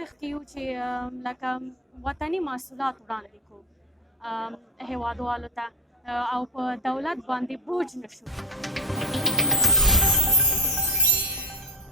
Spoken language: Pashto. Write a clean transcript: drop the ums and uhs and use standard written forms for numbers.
کوښښ کې یو چې لکه وطني محصولات وړاندې کړو هیوادوالو ته او په دولت باندې بوج نشو.